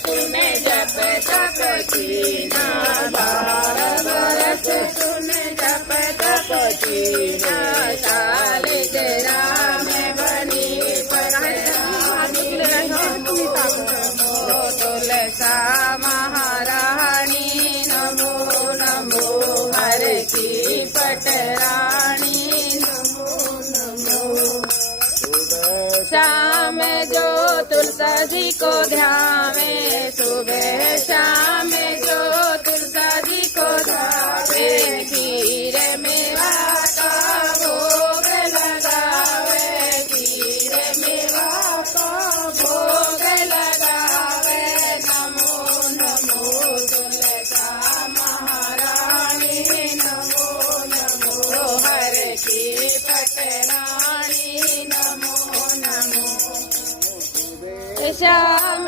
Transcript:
सुने जप तप कीना बरस सुने जप तप कीना साल तेरा में बनी तुलसा महारानी नमो नमो हर की पटरानी नमो नमो शाम जो तुलसा जी को ध्यावे सुबह शाम जो तुलसा जी को ध्यावे खीर मेवा का भोग लगावे खीर मेवा का भोग लगावे नमो नमो तुलसा महारानी नमो नमो हर की पटरानी नमो नमो श्याम